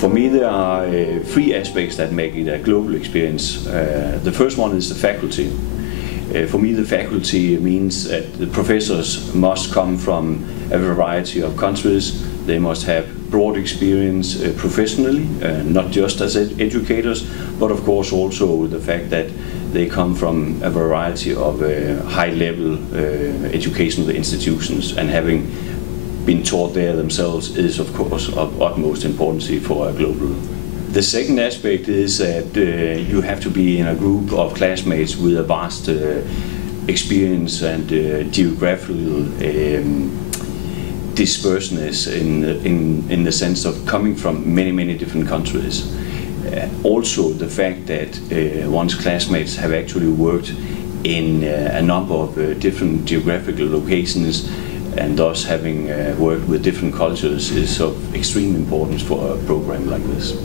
For me, there are three aspects that make it a global experience. The first one is the faculty. For me, the faculty means that the professors must come from a variety of countries. They must have broad experience professionally, not just as educators, but of course also the fact that they come from a variety of high-level educational institutions, and having been taught there themselves is of course of utmost importance for a global. The second aspect is that you have to be in a group of classmates with a vast experience and geographical disperseness in the sense of coming from many different countries. Also the fact that one's classmates have actually worked in a number of different geographical locations, and thus having worked with different cultures is of extreme importance for a program like this.